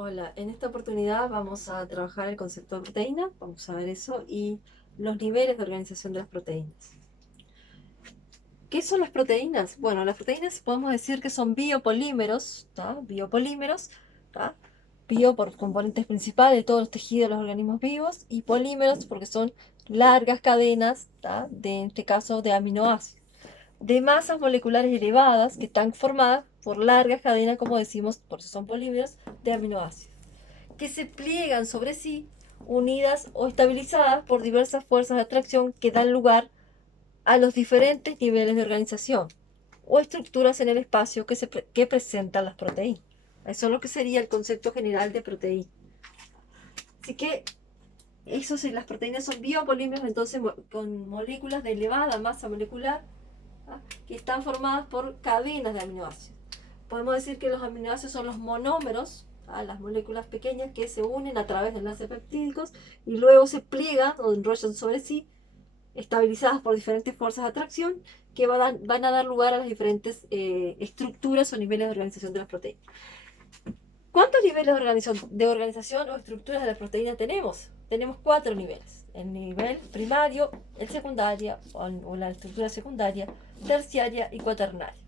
Hola, en esta oportunidad vamos a trabajar el concepto de proteína, vamos a ver eso y los niveles de organización de las proteínas. ¿Qué son las proteínas? Bueno, las proteínas podemos decir que son biopolímeros, ¿tá? Biopolímeros, ¿tá? Bio por componentes principales de todos los tejidos de los organismos vivos y polímeros porque son largas cadenas, ¿tá? En este caso de aminoácidos, de masas moleculares elevadas que están formadas por largas cadenas, como decimos, por eso son polímeros, de aminoácidos que se pliegan sobre sí, unidas o estabilizadas por diversas fuerzas de atracción que dan lugar a los diferentes niveles de organización o estructuras en el espacio que presentan las proteínas. Eso es lo que sería el concepto general de proteína. Así que las proteínas son biopolímeros, entonces con moléculas de elevada masa molecular, ¿ah? Que están formadas por cadenas de aminoácidos. Podemos decir que los aminoácidos son los monómeros, ¿ah? Las moléculas pequeñas que se unen a través de enlaces peptídicos y luego se pliegan o enrollan sobre sí, estabilizadas por diferentes fuerzas de atracción que van a dar lugar a las diferentes estructuras o niveles de organización de las proteínas. ¿Cuántos niveles de organización o estructuras de la proteína tenemos? Tenemos 4 niveles. El nivel primario, el secundario o la estructura secundaria, terciaria y cuaternaria.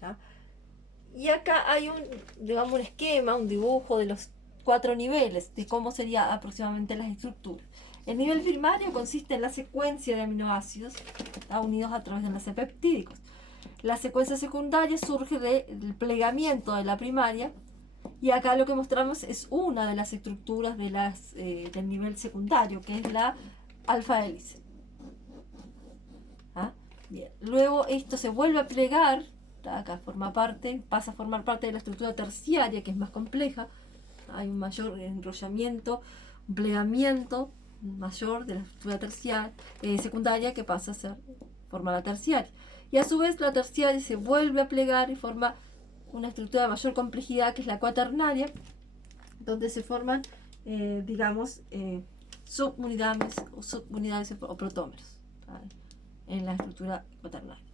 ¿Ya? Y acá hay digamos, un esquema, un dibujo de los 4 niveles, de cómo serían aproximadamente las estructuras. El nivel primario consiste en la secuencia de aminoácidos unidos a través de enlaces peptídicos. La secuencia secundaria surge del plegamiento de la primaria y acá lo que mostramos es una de las estructuras del nivel secundario, que es la alfa hélice. ¿Ah? Bien. Luego esto se vuelve a plegar, acá pasa a formar parte de la estructura terciaria, que es más compleja. Hay un mayor enrollamiento, un plegamiento mayor de la estructura secundaria que pasa a formar la terciaria. Y a su vez la terciaria se vuelve a plegar y forma una estructura de mayor complejidad que es la cuaternaria, donde se forman, digamos, subunidades o protómeros, ¿vale? En la estructura cuaternaria.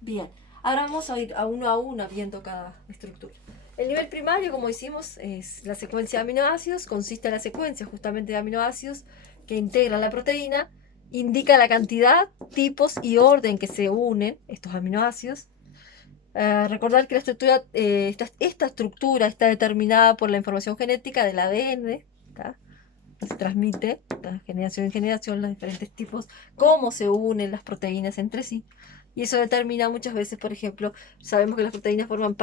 Bien, ahora vamos a ir a uno viendo cada estructura. El nivel primario, como hicimos, es la secuencia de aminoácidos, consiste en la secuencia justamente de aminoácidos que integran la proteína, indica la cantidad, tipos y orden que se unen estos aminoácidos. Recordar que esta estructura está determinada por la información genética del ADN, ¿tá? Se transmite de generación en generación los diferentes tipos, cómo se unen las proteínas entre sí. Y eso determina muchas veces, por ejemplo, sabemos que las proteínas forman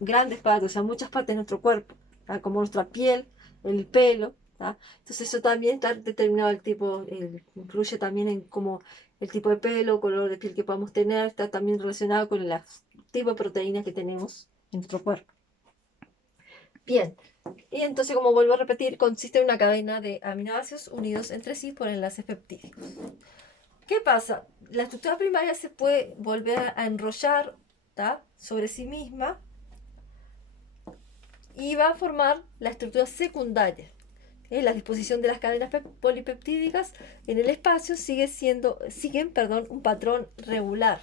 grandes partes, o sea, muchas partes de nuestro cuerpo, ¿tá? Como nuestra piel, el pelo, ¿tá? Entonces eso también está determinado influye también en cómo el tipo de pelo, color de piel que podamos tener, está también relacionado con el tipo de proteínas que tenemos en nuestro cuerpo. Bien, y entonces, como vuelvo a repetir, consiste en una cadena de aminoácidos unidos entre sí por enlaces peptídicos. ¿Qué pasa? La estructura primaria se puede volver a enrollar, ¿tá? Sobre sí misma y va a formar la estructura secundaria. La disposición de las cadenas polipeptídicas en el espacio siguen un patrón regular.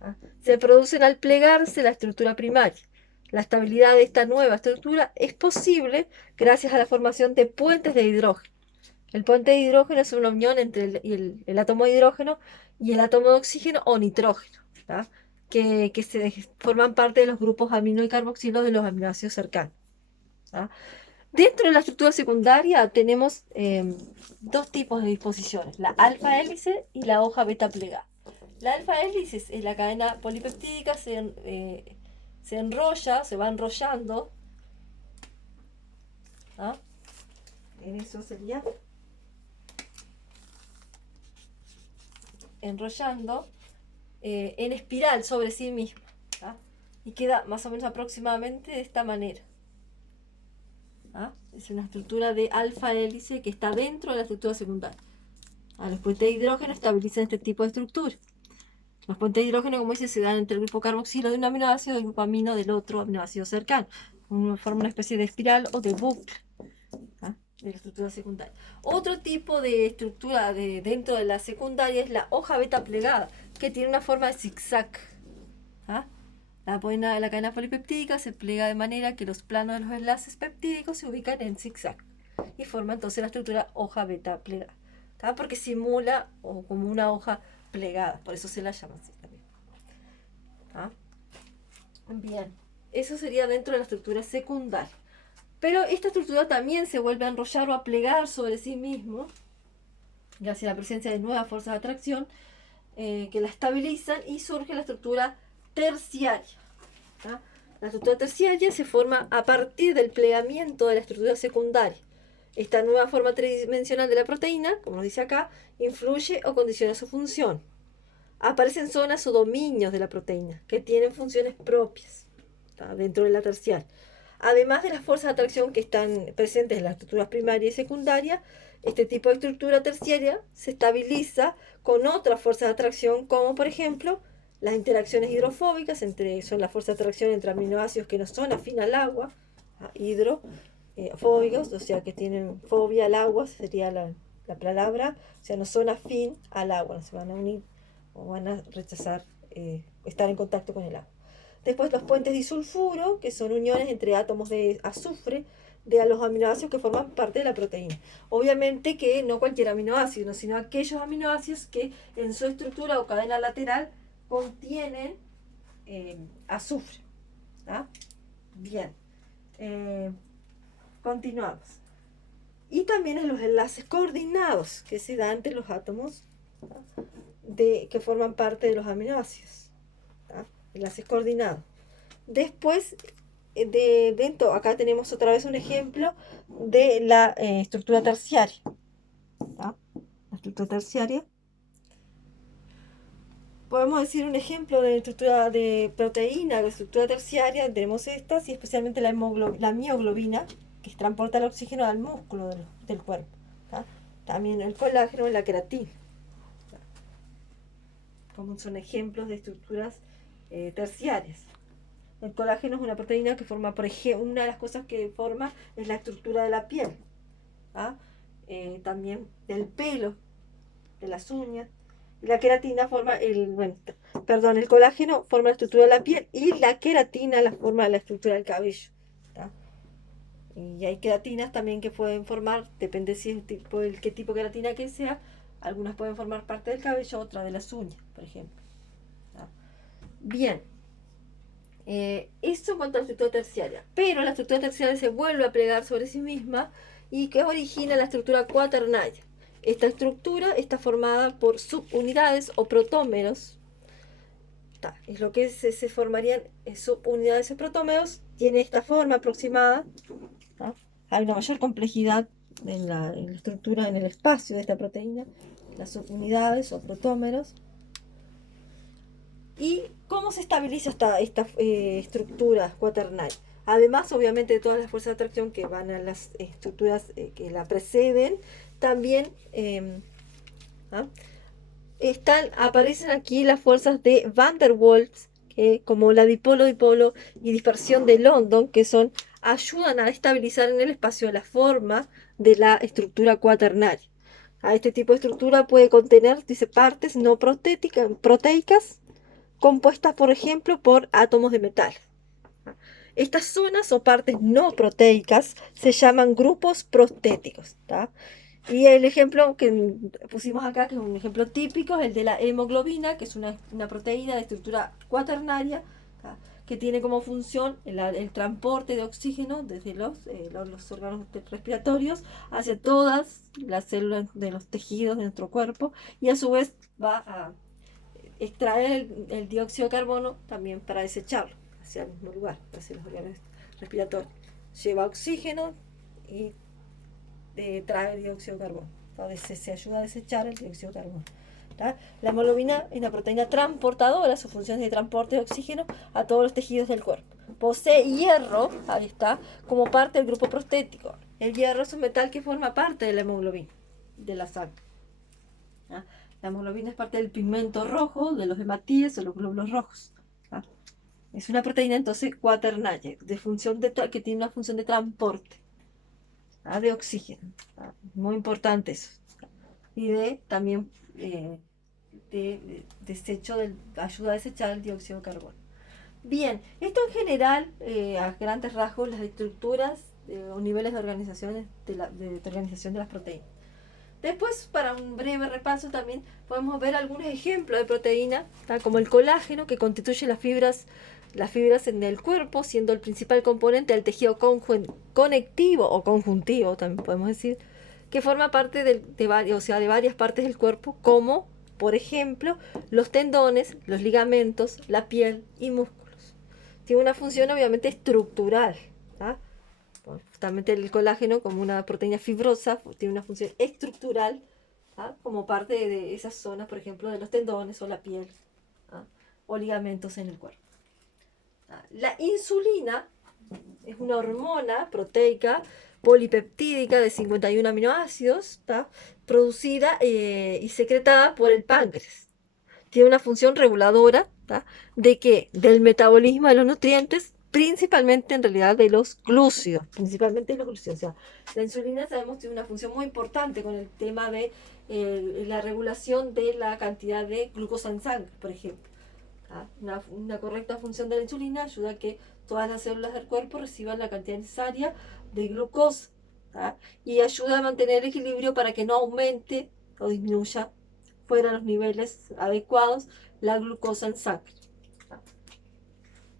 ¿Ah? Se producen al plegarse la estructura primaria. La estabilidad de esta nueva estructura es posible gracias a la formación de puentes de hidrógeno. El puente de hidrógeno es una unión entre el átomo de hidrógeno y el átomo de oxígeno o nitrógeno, ¿tá? Que se forman parte de los grupos amino y carboxilo de los aminoácidos cercanos. ¿Tá? Dentro de la estructura secundaria tenemos dos tipos de disposiciones, la alfa hélice y la hoja beta plegada. La alfa hélice es la cadena polipeptídica, se enrolla, se va enrollando. ¿Ah? En eso sería enrollando en espiral sobre sí misma. ¿Ah? Y queda más o menos aproximadamente de esta manera. ¿Ah? Es una estructura de alfa hélice que está dentro de la estructura secundaria. Los puentes de hidrógeno estabilizan este tipo de estructura. Los puentes de hidrógeno, como dice, se dan entre el grupo carboxilo de un aminoácido y el grupo amino del otro aminoácido cercano. Forma una especie de espiral o de bucle, ¿ah? De la estructura secundaria. Otro tipo de estructura dentro de la secundaria es la hoja beta plegada, que tiene una forma de zigzag. ¿Ah? La cadena polipeptídica se pliega de manera que los planos de los enlaces peptídicos se ubican en zigzag y forma entonces la estructura hoja beta plegada, ¿tá? Porque simula o como una hoja plegada, por eso se la llama así también, ¿tá? Bien, eso sería dentro de la estructura secundaria. Pero esta estructura también se vuelve a enrollar o a plegar sobre sí mismo, gracias a la presencia de nuevas fuerzas de atracción que la estabilizan, y surge la estructura terciaria, ¿tá? La estructura terciaria se forma a partir del plegamiento de la estructura secundaria. Esta nueva forma tridimensional de la proteína, como nos dice acá, influye o condiciona su función. Aparecen zonas o dominios de la proteína que tienen funciones propias, ¿tá? Dentro de la terciaria. Además de las fuerzas de atracción que están presentes en las estructuras primaria y secundaria, este tipo de estructura terciaria se estabiliza con otras fuerzas de atracción, como por ejemplo las interacciones hidrofóbicas, son las fuerzas de atracción entre aminoácidos que no son afín al agua, hidrofóbicos, o sea que tienen fobia al agua, sería la palabra, o sea, no son afín al agua, no se van a unir o van a rechazar estar en contacto con el agua. Después los puentes disulfuro, que son uniones entre átomos de azufre de los aminoácidos que forman parte de la proteína. Obviamente que no cualquier aminoácido, sino aquellos aminoácidos que en su estructura o cadena lateral contienen azufre, ¿tá? Bien, continuamos. Y también en los enlaces coordinados que se dan entre los átomos, ¿tá? Que forman parte de los aminoácidos, ¿tá? Enlaces coordinados. Después, acá tenemos otra vez un ejemplo de la estructura terciaria, ¿tá? La estructura terciaria. Podemos decir un ejemplo de estructura de proteína, de estructura terciaria, tenemos estas, y especialmente la mioglobina, que transporta el oxígeno al músculo del cuerpo, ¿tá? También el colágeno y la queratina, ¿tá? Como son ejemplos de estructuras terciarias. El colágeno es una proteína que forma, por ejemplo, una de las cosas que forma es la estructura de la piel, ¿tá? También del pelo, de las uñas. Y la queratina forma el colágeno forma la estructura de la piel, y la queratina la forma la estructura del cabello, ¿tá? Y hay queratinas también que pueden formar, depende si es qué tipo de queratina que sea, algunas pueden formar parte del cabello, otras de las uñas, por ejemplo, ¿tá? Bien. Eso en cuanto a la estructura terciaria. Pero la estructura terciaria se vuelve a plegar sobre sí misma y que origina la estructura cuaternaria. Esta estructura está formada por subunidades o protómeros. Es lo que se formarían subunidades o protómeros. Tiene esta forma aproximada. ¿Tá? Hay una mayor complejidad en la estructura, en el espacio de esta proteína, las subunidades o protómeros. ¿Y cómo se estabiliza esta estructura cuaternaria? Además, obviamente, de todas las fuerzas de atracción que van a las estructuras que la preceden, también ¿ah? Aparecen aquí las fuerzas de Van der Waals, como la dipolo-dipolo y dispersión de London, que ayudan a estabilizar en el espacio la forma de la estructura cuaternaria. Este tipo de estructura puede contener, dice, partes no proteicas, compuestas, por ejemplo, por átomos de metal. Estas zonas o partes no proteicas se llaman grupos prostéticos, ¿tá? Y el ejemplo que pusimos acá, que es un ejemplo típico, es el de la hemoglobina, que es una proteína de estructura cuaternaria, ¿tá? Que tiene como función el transporte de oxígeno desde los órganos respiratorios hacia todas las células de los tejidos de nuestro cuerpo, y a su vez va a extraer el dióxido de carbono también para desecharlo hacia el mismo lugar, hacia los órganos respiratorios. Lleva oxígeno y trae el dióxido de carbono. Entonces se ayuda a desechar el dióxido de carbono, ¿tá? La hemoglobina es una proteína transportadora, su función es de transporte de oxígeno a todos los tejidos del cuerpo. Posee hierro, ahí está, como parte del grupo prostético. El hierro es un metal que forma parte de la hemoglobina, de la sangre, ¿tá? La hemoglobina es parte del pigmento rojo de los hematíes o los glóbulos rojos, ¿tá? Es una proteína entonces cuaternaria, que tiene una función de transporte, ¿tá? De oxígeno, ¿tá? Muy importante eso, ¿tá? Y también de desecho ayuda a desechar el dióxido de carbono. Bien, esto en general, a grandes rasgos, las estructuras o niveles de organización de organización de las proteínas. Después, para un breve repaso también, podemos ver algunos ejemplos de proteína, como el colágeno, que constituye las fibras en el cuerpo, siendo el principal componente del tejido conectivo o conjuntivo, también podemos decir, que forma parte de varias partes del cuerpo, como, por ejemplo, los tendones, los ligamentos, la piel y músculos. Tiene una función obviamente estructural, ¿tá? Justamente el colágeno, como una proteína fibrosa, tiene una función estructural, ¿ah? Como parte de esas zonas, por ejemplo, de los tendones o la piel, ¿ah? O ligamentos en el cuerpo. ¿Ah? La insulina es una hormona proteica polipeptídica de 51 aminoácidos, ¿tá? Producida y secretada por el páncreas. Tiene una función reguladora, ¿tá? ¿De qué? Del metabolismo de los nutrientes, principalmente en realidad de los glúcidos, principalmente de los glúcidos. O sea, la insulina sabemos que tiene una función muy importante con el tema de la regulación de la cantidad de glucosa en sangre, por ejemplo. ¿Ah? Una correcta función de la insulina ayuda a que todas las células del cuerpo reciban la cantidad necesaria de glucosa, ¿ah? Y ayuda a mantener el equilibrio para que no aumente o disminuya fuera de los niveles adecuados la glucosa en sangre.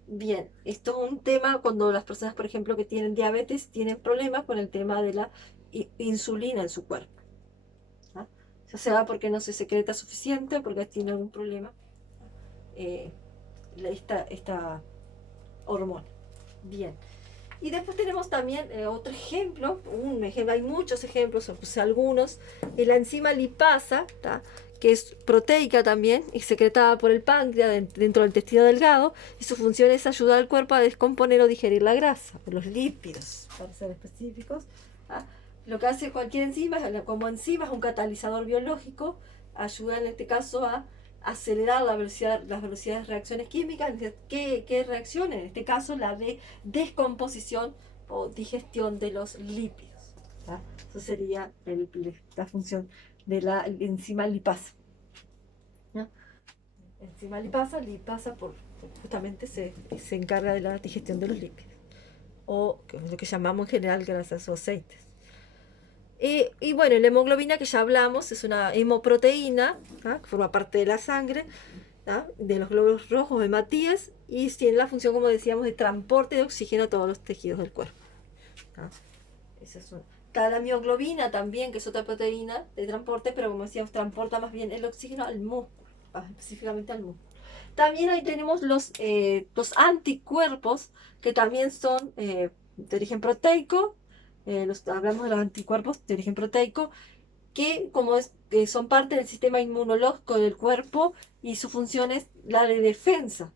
Bien, esto es un tema cuando las personas, por ejemplo, que tienen diabetes, tienen problemas con el tema de la insulina en su cuerpo. ¿Ah? Ya sea porque no se secreta suficiente o porque tiene algún problema esta hormona. Bien. Y después tenemos también otro ejemplo, hay muchos ejemplos, puse algunos, la enzima lipasa, ¿tá? Que es proteica también y secretada por el páncreas dentro del intestino delgado, y su función es ayudar al cuerpo a descomponer o digerir la grasa, los lípidos, para ser específicos. ¿Ah? Lo que hace cualquier enzima, como enzima es un catalizador biológico, ayuda en este caso a acelerar las velocidades de reacciones químicas. ¿Qué reacción? En este caso la de descomposición o digestión de los lípidos. ¿Tá? Eso sería la función de la enzima lipasa. ¿No? Enzima lipasa justamente se encarga de la digestión de los lípidos, o lo que llamamos en general grasas o aceites. Y bueno, la hemoglobina, que ya hablamos, es una hemoproteína, ¿tá? Que forma parte de la sangre, ¿tá? De los glóbulos rojos hematíes, y tiene la función, como decíamos, de transporte de oxígeno a todos los tejidos del cuerpo. ¿Tá? Esa es una. Está la mioglobina también, que es otra proteína de transporte, pero como decíamos, transporta más bien el oxígeno al músculo, específicamente al músculo. También ahí tenemos los anticuerpos, que también son de origen proteico. Hablamos de los anticuerpos de origen proteico, que son parte del sistema inmunológico del cuerpo, y su función es la de defensa.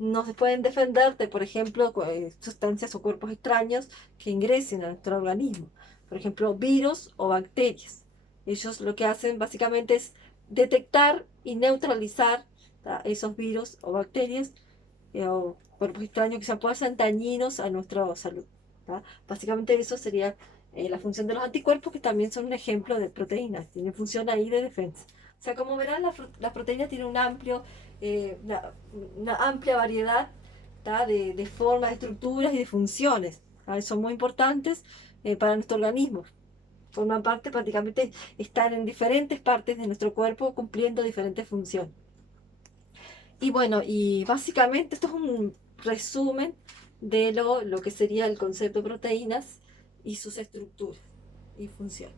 No se pueden defender de, por ejemplo, sustancias o cuerpos extraños que ingresen a nuestro organismo. Por ejemplo, virus o bacterias. Ellos lo que hacen básicamente es detectar y neutralizar, ¿tá? Esos virus o bacterias o cuerpos extraños que se puedan ser dañinos a nuestra salud. ¿Tá? Básicamente eso sería la función de los anticuerpos, que también son un ejemplo de proteínas, tienen función ahí de defensa. O sea, como verán, las proteínas tienen una amplia variedad, ¿tá? De formas, de estructuras y de funciones. ¿Tá? Son muy importantes para nuestro organismo. Forman parte, prácticamente están en diferentes partes de nuestro cuerpo cumpliendo diferentes funciones. Y bueno, y básicamente esto es un resumen de lo que sería el concepto de proteínas y sus estructuras y funciones.